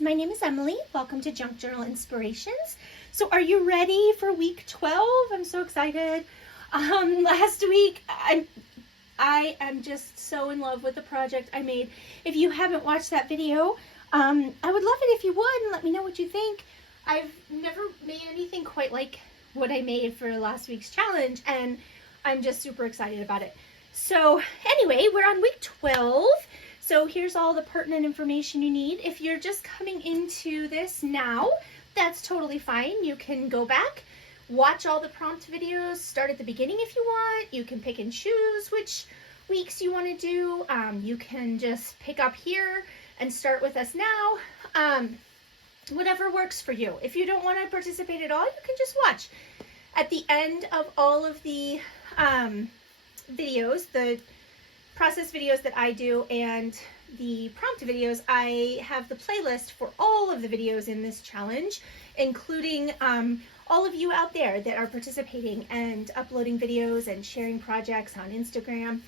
my name is Emily. Welcome to Junk Journal Inspirations. So are you ready for week 12? I'm so excited. Last week, I am just so in love with the project I made. If you haven't watched that video, I would love it if you would and let me know what you think. I've never made anything quite like what I made for last week's challenge, and I'm just super excited about it. So anyway, we're on week 12. So here's all the pertinent information you need. If you're just coming into this now, that's totally fine. You can go back, watch all the prompt videos, start at the beginning if you want. You can pick and choose which weeks you want to do. You can just pick up here and start with us now. Whatever works for you. If you don't want to participate at all, you can just watch. At the end of all of the videos, the process videos that I do and the prompt videos, I have the playlist for all of the videos in this challenge, including all of you out there that are participating and uploading videos and sharing projects on Instagram.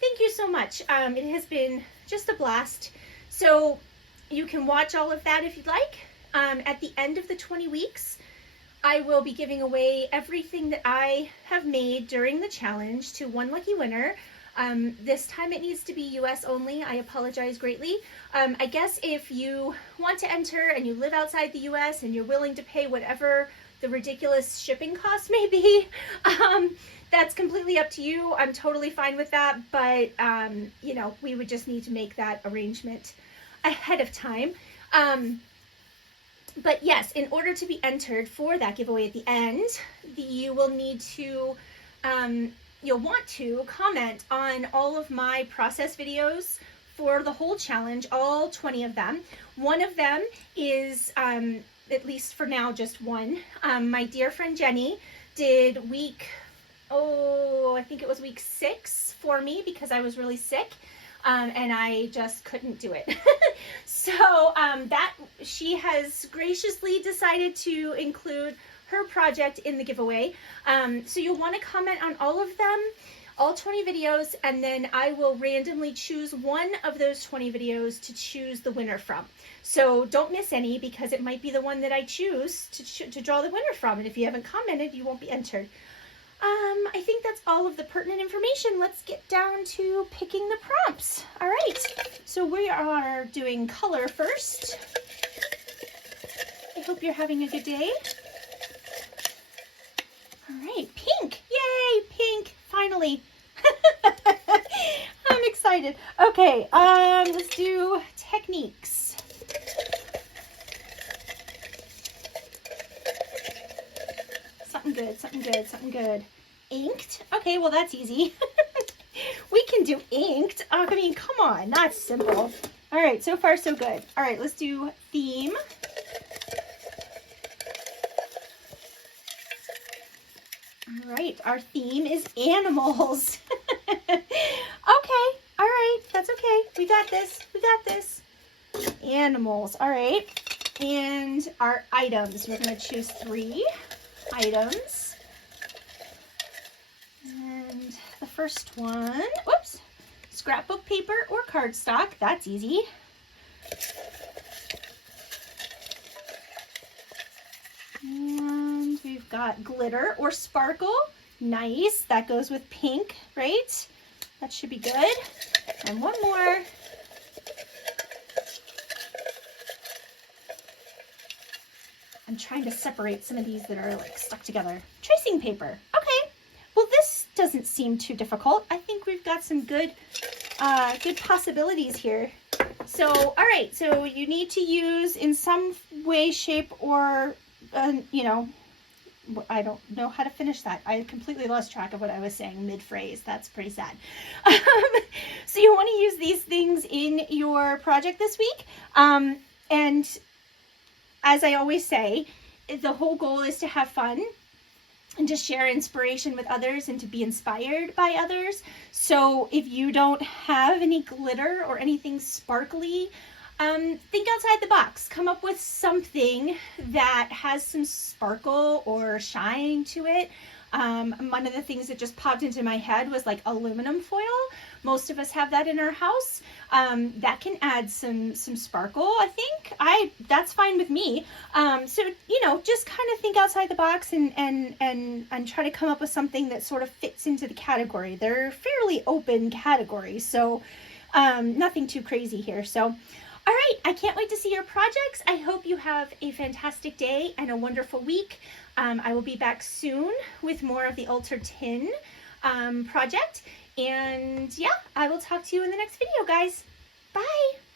Thank you so much. It has been just a blast. So you can watch all of that if you'd like. At the end of the 20 weeks, I will be giving away everything that I have made during the challenge to one lucky winner. This time it needs to be US only. I apologize greatly. I guess if you want to enter and you live outside the US and you're willing to pay whatever the ridiculous shipping cost may be, that's completely up to you. I'm totally fine with that, but you know, we would just need to make that arrangement ahead of time. But yes, in order to be entered for that giveaway at the end, you will need to you'll want to comment on all of my process videos for the whole challenge, all 20 of them. One of them is, at least for now, just one. My dear friend Jenny did I think it was week 6 for me because I was really sick. And I just couldn't do it. So she has graciously decided to include her project in the giveaway. So you'll want to comment on all of them, all 20 videos, and then I will randomly choose one of those 20 videos to choose the winner from. So don't miss any because it might be the one that I choose to draw the winner from. And if you haven't commented, you won't be entered. I think that's all of the pertinent information. Let's get down to picking the prompts. All right, so we are doing color first. I hope you're having a good day. All right, pink. Yay, pink, finally. I'm excited. Okay, let's do techniques. Something good, something good, something good. Inked. Okay, well, that's easy. We can do inked. I mean, come on, that's simple. All right, so far so good. All right, let's do theme. All right, our theme is animals. Okay, all right, that's okay. We got this, we got this. Animals, all right. And our items, we're gonna choose 3 items. And the first one, whoops, scrapbook paper or cardstock, that's easy. And we've got glitter or sparkle, nice, that goes with pink, right? That should be good. And one more. I'm trying to separate some of these that are like stuck together. Tracing paper, okay. Well, this doesn't seem too difficult. I think we've got some good possibilities here. So, all right, so you need to use in some way, shape, or, you know, I don't know how to finish that. I completely lost track of what I was saying mid-phrase. That's pretty sad. So you want to use these things in your project this week. And as I always say, the whole goal is to have fun and to share inspiration with others and to be inspired by others. So if you don't have any glitter or anything sparkly, think outside the box. Come up with something that has some sparkle or shine to it. One of the things that just popped into my head was like aluminum foil. Most of us have that in our house. That can add some sparkle, I think. That's fine with me. So, just kind of think outside the box and try to come up with something that sort of fits into the category. They're fairly open categories, so nothing too crazy here. So, all right, I can't wait to see your projects. I hope you have a fantastic day and a wonderful week. I will be back soon with more of the Altar Tin project. And yeah, I will talk to you in the next video, guys. Bye.